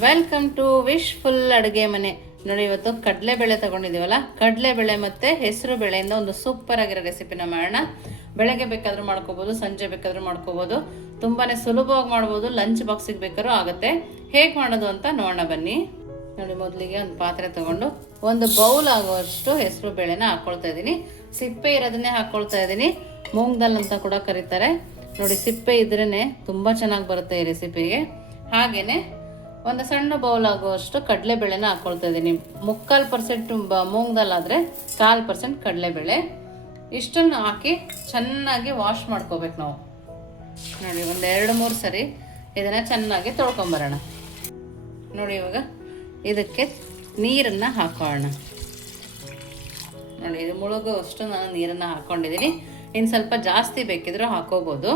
Welcome to wish full ಅಡುಗೆ ಮನೆ. ನೋಡಿ, ಇವತ್ತು ಕಡಲೆಬೇಳೆ ತಗೊಂಡಿದ್ದೀವಲ್ಲ? ಕಡಲೆಬೇಳೆ ಮತ್ತು ಹೆಸರು ಬೇಳೆಯಿಂದ ಒಂದು ಸೂಪರ್ ಆಗಿರೋ ರೆಸಿಪಿನ ಮಾಡೋಣ. ಬೆಳಗ್ಗೆ ಬೇಕಾದರೂ ಮಾಡ್ಕೋಬೋದು, ಸಂಜೆ ಬೇಕಾದರೂ ಮಾಡ್ಕೋಬೋದು. ತುಂಬಾ ಸುಲಭವಾಗಿ ಮಾಡ್ಬೋದು ಲಂಚ್ ಬಾಕ್ಸಿಗೆ ಬೇಕಾದ್ರೂ ಆಗುತ್ತೆ. ಹೇಗೆ ಮಾಡೋದು ಅಂತ ನೋಡೋಣ ಬನ್ನಿ. ನೋಡಿ, ಮೊದಲಿಗೆ ಒಂದು ಪಾತ್ರೆ ತಗೊಂಡು ಒಂದು ಬೌಲ್ ಆಗುವಷ್ಟು ಹೆಸರು ಬೇಳೆನ ಹಾಕ್ಕೊಳ್ತಾ ಇದ್ದೀನಿ. ಸಿಪ್ಪೆ ಇರೋದನ್ನೇ ಹಾಕ್ಕೊಳ್ತಾ ಇದ್ದೀನಿ. ಮೂಂಗ್ ದಾಲ್ ಅಂತ ಕೂಡ ಕರೀತಾರೆ. ನೋಡಿ, ಸಿಪ್ಪೆ ಇದ್ರೇ ತುಂಬ ಚೆನ್ನಾಗಿ ಬರುತ್ತೆ ಈ ರೆಸಿಪಿಗೆ ಹಾಗೆಯೇ ಒಂದು ಸಣ್ಣ ಬೌಲ್ ಆಗುವಷ್ಟು ಕಡಲೆಬೇಳೆನ ಹಾಕ್ಕೊಳ್ತಾ ಇದ್ದೀನಿ. ಮುಕ್ಕಾಲು ಪರ್ಸೆಂಟ್ ಮೂಂಗ್ ಆದರೆ ಕಾಲು ಪರ್ಸೆಂಟ್ ಕಡಲೆಬೇಳೆ. ಇಷ್ಟನ್ನು ಹಾಕಿ ಚೆನ್ನಾಗಿ ವಾಶ್ ಮಾಡ್ಕೋಬೇಕು ನಾವು. ನೋಡಿ, ಒಂದು ಎರಡು ಮೂರು ಸರಿ ಇದನ್ನು ಚೆನ್ನಾಗಿ ತೊಳ್ಕೊಂಬರೋಣ. ನೋಡಿ ಇವಾಗ ಇದಕ್ಕೆ ನೀರನ್ನು ಹಾಕೋಣ. ನೋಡಿ, ಇದು ಮುಳುಗುವಷ್ಟು ನಾನು ನೀರನ್ನು ಹಾಕ್ಕೊಂಡಿದ್ದೀನಿ ಇನ್ನು ಸ್ವಲ್ಪ ಜಾಸ್ತಿ ಬೇಕಿದ್ರೂ ಹಾಕೋಬೋದು.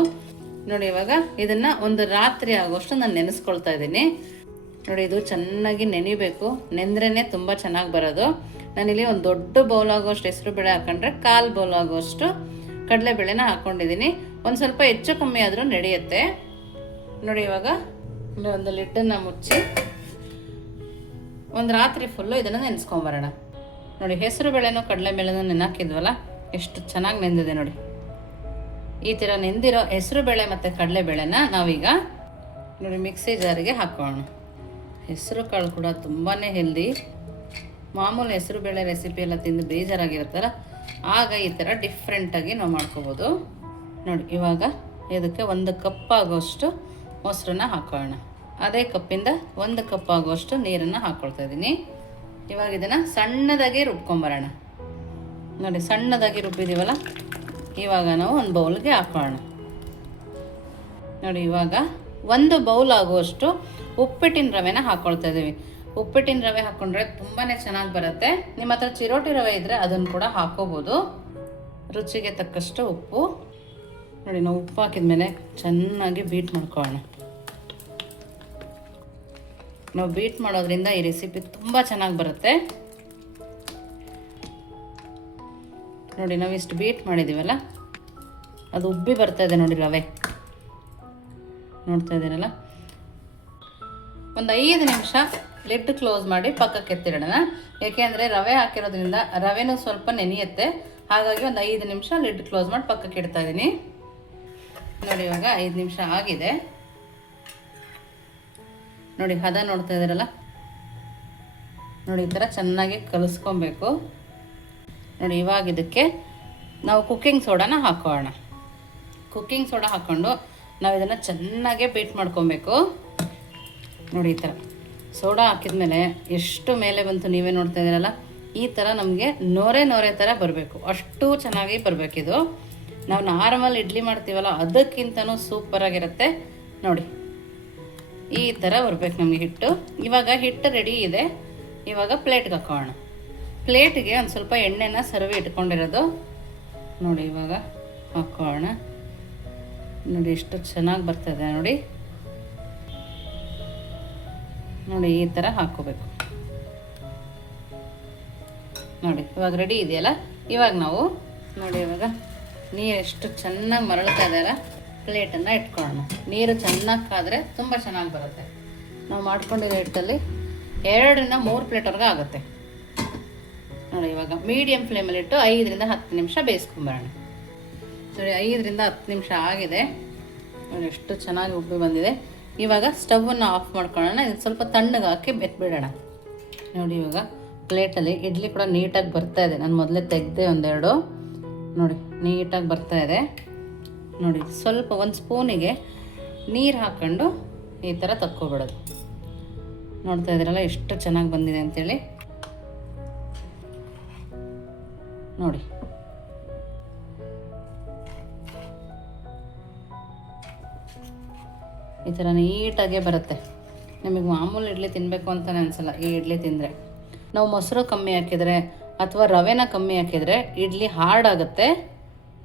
ನೋಡಿ, ಇವಾಗ ಇದನ್ನು ಒಂದು ರಾತ್ರಿ ಆಗೋಷ್ಟು ನಾನು ನೆನೆಸ್ಕೊಳ್ತಾ ಇದ್ದೀನಿ. ನೋಡಿ, ಇದು ಚೆನ್ನಾಗಿ ನೆನಿಬೇಕು. ನೆಂದ್ರೇ ತುಂಬ ಚೆನ್ನಾಗಿ ಬರೋದು. ನಾನಿಲ್ಲಿ ಒಂದು ದೊಡ್ಡ ಬೌಲ್ ಆಗೋಷ್ಟು ಹೆಸರು ಬೇಳೆ ಹಾಕೊಂಡ್ರೆ ಕಾಲು ಬೌಲ್ ಆಗೋಷ್ಟು ಕಡಲೆಬೇಳೆನ ಹಾಕ್ಕೊಂಡಿದ್ದೀನಿ ಒಂದು ಸ್ವಲ್ಪ ಹೆಚ್ಚು ಕಮ್ಮಿ ಆದರೂ ನಡೆಯುತ್ತೆ. ನೋಡಿ, ಇವಾಗ ಒಂದು ಲಿಡ್ಡನ್ನು ಮುಚ್ಚಿ ಒಂದು ರಾತ್ರಿ ಫುಲ್ಲು ಇದನ್ನು ನೆನೆಸ್ಕೊಂಬರೋಣ. ನೋಡಿ, ಹೆಸರು ಬೇಳೆನೂ ಕಡಲೆ ಬೇಳೆನೂ ನೆನಾಕಿದ್ವಲ್ಲ, ಎಷ್ಟು ಚೆನ್ನಾಗಿ ನೆಂದಿದೆ ನೋಡಿ. ಈ ಥರ ನೆಂದಿರೋ ಹೆಸರು ಬೇಳೆ ಮತ್ತು ಕಡಲೆ ಬೇಳೆನ ನಾವೀಗ ನೋಡಿ, ಮಿಕ್ಸಿ ಜಾರಿಗೆ ಹಾಕೋಣ. ಹೆಸರು ಕಾಳು ಕೂಡ ತುಂಬಾ ಹೆಲ್ದಿ ಮಾಮೂಲಿ ಹೆಸರು ಬೇಳೆ ರೆಸಿಪಿ ಎಲ್ಲ ತಿಂದು ಬೇಜಾರಾಗಿರುತ್ತಲ್ಲ, ಆಗ ಈ ಥರ ಡಿಫ್ರೆಂಟಾಗಿ ನಾವು ಮಾಡ್ಕೋಬೋದು. ನೋಡಿ, ಇವಾಗ ಇದಕ್ಕೆ ಒಂದು ಕಪ್ ಆಗೋಷ್ಟು ಮೊಸರನ್ನ ಹಾಕೋಣ ಅದೇ ಕಪ್ಪಿಂದ ಒಂದು ಕಪ್ ಆಗುವಷ್ಟು ನೀರನ್ನು ಹಾಕ್ಕೊಳ್ತಾ ಇದ್ದೀನಿ. ಇವಾಗ ಇದನ್ನು ಸಣ್ಣದಾಗಿ ರುಬ್ಕೊಂಬರೋಣ. ನೋಡಿ, ಸಣ್ಣದಾಗಿ ರುಬ್ಬಿದ್ದೀವಲ್ಲ ಇವಾಗ ನಾವು ಒಂದು ಬೌಲ್ಗೆ ಹಾಕೋಣ ನೋಡಿ, ಇವಾಗ ಒಂದು ಬೌಲ್ ಆಗುವಷ್ಟು ಉಪ್ಪಿಟ್ಟಿನ ರವೆನ ಹಾಕ್ಕೊಳ್ತಾ ಇದ್ದೀವಿ. ಉಪ್ಪಿಟ್ಟಿನ ರವೆ ಹಾಕ್ಕೊಂಡ್ರೆ ತುಂಬಾ ಚೆನ್ನಾಗಿ ಬರುತ್ತೆ. ನಿಮ್ಮ ಹತ್ರ ಚಿರೋಟಿ ರವೆ ಇದ್ದರೆ ಅದನ್ನು ಕೂಡ ಹಾಕೋಬಹುದು ರುಚಿಗೆ ತಕ್ಕಷ್ಟು ಉಪ್ಪು. ನೋಡಿ, ನಾವು ಉಪ್ಪು ಹಾಕಿದ್ಮೇಲೆ ಚೆನ್ನಾಗಿ ಬೀಟ್ ಮಾಡ್ಕೊಳ್ಳೋಣ. ನಾವು ಬೀಟ್ ಮಾಡೋದ್ರಿಂದ ಈ ರೆಸಿಪಿ ತುಂಬ ಚೆನ್ನಾಗಿ ಬರುತ್ತೆ. ನೋಡಿ, ನಾವು ಇಷ್ಟು ಬೀಟ್ ಮಾಡಿದ್ದೀವಲ್ಲ ಅದು ಉಬ್ಬಿ ಬರ್ತಾ ಇದೆ ನೋಡಿ ರವೆ. ನೋಡ್ತಾ ಇದ್ದೀರಲ್ಲ? ಒಂದು ಐದು ನಿಮಿಷ ಲಿಡ್ ಕ್ಲೋಸ್ ಮಾಡಿ ಪಕ್ಕಕ್ಕೆ ಎತ್ತಿಡೋಣ. ಏಕೆಂದರೆ ರವೆ ಹಾಕಿರೋದ್ರಿಂದ ರವೆನೂ ಸ್ವಲ್ಪ ನೆನೆಯುತ್ತೆ. ಹಾಗಾಗಿ ಒಂದು ಐದು ನಿಮಿಷ ಲಿಡ್ ಕ್ಲೋಸ್ ಮಾಡಿ ಪಕ್ಕಕ್ಕೆ ಇಡ್ತಾ ಇದ್ದೀನಿ. ನೋಡಿ, ಇವಾಗ ಐದು ನಿಮಿಷ ಆಗಿದೆ. ನೋಡಿ, ಹದ ನೋಡ್ತಾ ಇದ್ದೀರಲ್ಲ? ನೋಡಿ, ಈ ಥರ ಚೆನ್ನಾಗಿ ಕಲಿಸ್ಕೊಬೇಕು. ನೋಡಿ, ಇವಾಗ ಇದಕ್ಕೆ ನಾವು ಕುಕ್ಕಿಂಗ್ ಸೋಡಾನ ಹಾಕೋಣ. ಕುಕ್ಕಿಂಗ್ ಸೋಡಾ ಹಾಕ್ಕೊಂಡು ನಾವು ಇದನ್ನು ಚೆನ್ನಾಗೆ ಬೀಟ್ ಮಾಡ್ಕೊಬೇಕು. ನೋಡಿ, ಈ ಥರ ಸೋಡಾ ಹಾಕಿದ್ಮೇಲೆ ಎಷ್ಟು ಮೇಲೆ ಬಂತು ನೀವೇ ನೋಡ್ತಾ ಇದ್ದೀರಲ್ಲ, ಈ ಥರ ನಮಗೆ ನೋರೆ ನೋರೆ ಥರ ಬರಬೇಕು. ಅಷ್ಟು ಚೆನ್ನಾಗಿ ಬರಬೇಕಿದು. ನಾವು ನಾರ್ಮಲ್ ಇಡ್ಲಿ ಮಾಡ್ತೀವಲ್ಲ, ಅದಕ್ಕಿಂತನೂ ಸೂಪರಾಗಿರುತ್ತೆ ನೋಡಿ, ಈ ಥರ ಬರಬೇಕು ನಮಗೆ ಹಿಟ್ಟು. ಇವಾಗ ಹಿಟ್ಟು ರೆಡಿ ಇದೆ. ಇವಾಗ ಪ್ಲೇಟ್ಗೆ ಹಾಕೋಣ. ಪ್ಲೇಟ್ಗೆ ಒಂದು ಸ್ವಲ್ಪ ಎಣ್ಣೆನ ಸರ್ವಿ ಇಟ್ಕೊಂಡಿರೋದು. ನೋಡಿ, ಇವಾಗ ಹಾಕೋಣ. ನೋಡಿ ಎಷ್ಟು ಚೆನ್ನಾಗಿ ಬರ್ತದೆ ನೋಡಿ. ನೋಡಿ ಈ ಥರ ಹಾಕ್ಕೋಬೇಕು ನೋಡಿ, ಇವಾಗ ರೆಡಿ ಇದೆಯಲ್ಲ? ಇವಾಗ ನಾವು ನೋಡಿ ಇವಾಗ ನೀರು ಎಷ್ಟು ಚೆನ್ನಾಗಿ ಮರಳ್ತಾ ಇದ್ದಾರ ಪ್ಲೇಟನ್ನು ಇಟ್ಕೊಳ್ಳೋಣ. ನೀರು ಚೆನ್ನಾಗಿ ಕಾದರೆ ತುಂಬ ಚೆನ್ನಾಗಿ ಬರುತ್ತೆ. ನಾವು ಮಾಡ್ಕೊಂಡಿರೋ ಹಿಟ್ಟಲ್ಲಿ ಎರಡರಿಂದ ಮೂರು ಪ್ಲೇಟ್ವರೆಗೂ ಆಗುತ್ತೆ. ನೋಡಿ ಇವಾಗ ಮೀಡಿಯಮ್ ಫ್ಲೇಮಲ್ಲಿ ಇಟ್ಟು ಐದರಿಂದ ಹತ್ತು ನಿಮಿಷ ಬೇಯಿಸ್ಕೊಂಬರೋಣ. ನೋಡಿ, ಐದರಿಂದ ಹತ್ತು ನಿಮಿಷ ಆಗಿದೆ. ಎಷ್ಟು ಚೆನ್ನಾಗಿ ಉಬ್ಬಿ ಬಂದಿದೆ. ಇವಾಗ ಸ್ಟವನ್ನು ಆಫ್ ಮಾಡ್ಕೊಳ್ಳೋಣ. ಇದು ಸ್ವಲ್ಪ ತಣ್ಣಗೆ ಹಾಕಿ ಬೆತ್ಬಿಡೋಣ. ನೋಡಿ, ಇವಾಗ ಪ್ಲೇಟಲ್ಲಿ ಇಡ್ಲಿ ಕೂಡ ನೀಟಾಗಿ ಬರ್ತಾ ಇದೆ. ನಾನು ಮೊದಲೇ ತೆಗೆದೆ ಒಂದೆರಡು. ನೋಡಿ, ನೀಟಾಗಿ ಬರ್ತಾ ಇದೆ. ನೋಡಿ, ಸ್ವಲ್ಪ ಒಂದು ಸ್ಪೂನಿಗೆ ನೀರು ಹಾಕ್ಕೊಂಡು ಈ ಥರ ತಕ್ಕೊಬಿಡೋದು. ನೋಡ್ತಾ ಇದ್ದೀರಲ್ಲ, ಎಷ್ಟು ಚೆನ್ನಾಗಿ ಬಂದಿದೆ ಅಂತೇಳಿ. ನೋಡಿ ಈ ಥರ ನೀಟಾಗೇ ಬರುತ್ತೆ. ನಿಮಗೆ ಮಾಮೂಲಿ ಇಡ್ಲಿ ತಿನ್ನಬೇಕು ಅಂತಲೇ ಅನಿಸಲ್ಲ, ಈ ಇಡ್ಲಿ ತಿಂದರೆ. ನಾವು ಮೊಸರು ಕಮ್ಮಿ ಹಾಕಿದರೆ ಅಥವಾ ರವೆನ ಕಮ್ಮಿ ಹಾಕಿದರೆ ಇಡ್ಲಿ ಹಾರ್ಡ್ ಆಗುತ್ತೆ.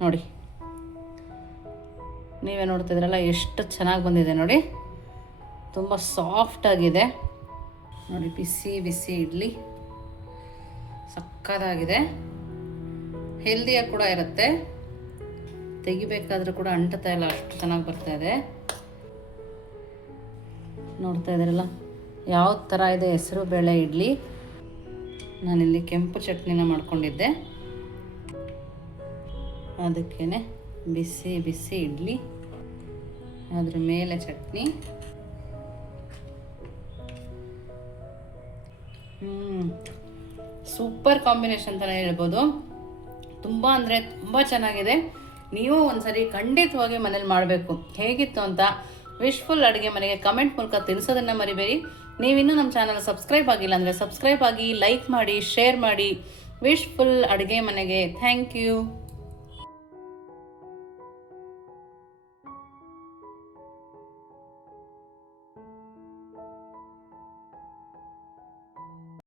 ನೋಡಿ. ನೀವೇ ನೋಡ್ತಿದ್ರಲ್ಲ, ಎಷ್ಟು ಚೆನ್ನಾಗಿ ಬಂದಿದೆ ನೋಡಿ. ತುಂಬ ಸಾಫ್ಟಾಗಿದೆ ನೋಡಿ, ಬಿಸಿ ಬಿಸಿ ಇಡ್ಲಿ. ಸಕ್ಕದಾಗಿದೆ. ಹೆಲ್ದಿಯಾಗಿ ಕೂಡ ಇರುತ್ತೆ. ತೆಗಿಬೇಕಾದ್ರೂ ಕೂಡ ಅಂಟುತ್ತಾ ಇಲ್ಲ, ಅಷ್ಟು ಚೆನ್ನಾಗಿ ಬರ್ತಾ ಇದೆ. ನೋಡ್ತಾ ಇದ್ದೀರಲ್ಲ ಯಾವ ಥರ ಇದೆ ಹೆಸರು, ಬೇಳೆ, ಇಡ್ಲಿ? ನಾನಿಲ್ಲಿ ಕೆಂಪು ಚಟ್ನಿನ ಮಾಡ್ಕೊಂಡಿದ್ದೆ. ಅದಕ್ಕೇ ಬಿಸಿ ಬಿಸಿ ಇಡ್ಲಿ, ಅದ್ರ ಮೇಲೆ ಚಟ್ನಿ. ಸೂಪರ್ ಕಾಂಬಿನೇಷನ್ ಅಂತಲೇ ಹೇಳ್ಬೋದು. ತುಂಬ ಅಂದರೆ ತುಂಬ ಚೆನ್ನಾಗಿದೆ. ನೀವು ಒಂದ್ಸರಿ ಖಂಡಿತವಾಗಿ ಮನೇಲಿ ಮಾಡಬೇಕು. ಹೇಗಿತ್ತು ಅಂತ ವಿಶ್ಫುಲ್ ಅಡುಗೆ ಮನೆಗೆ ಕಮೆಂಟ್ ಮೂಲಕ ತಿಳಿಸೋದನ್ನು ಮರಿಬೇಡಿ. ನೀವಿನ್ನೂ ನಮ್ಮ ಚಾನಲ್ ಸಬ್ಸ್ಕ್ರೈಬ್ ಆಗಿಲ್ಲ ಅಂದರೆ ಸಬ್ಸ್ಕ್ರೈಬ್ ಆಗಿ ಲೈಕ್ ಮಾಡಿ ಶೇರ್ ಮಾಡಿ. ವಿಶ್ಫುಲ್ ಅಡುಗೆ ಮನೆಗೆ. Thank you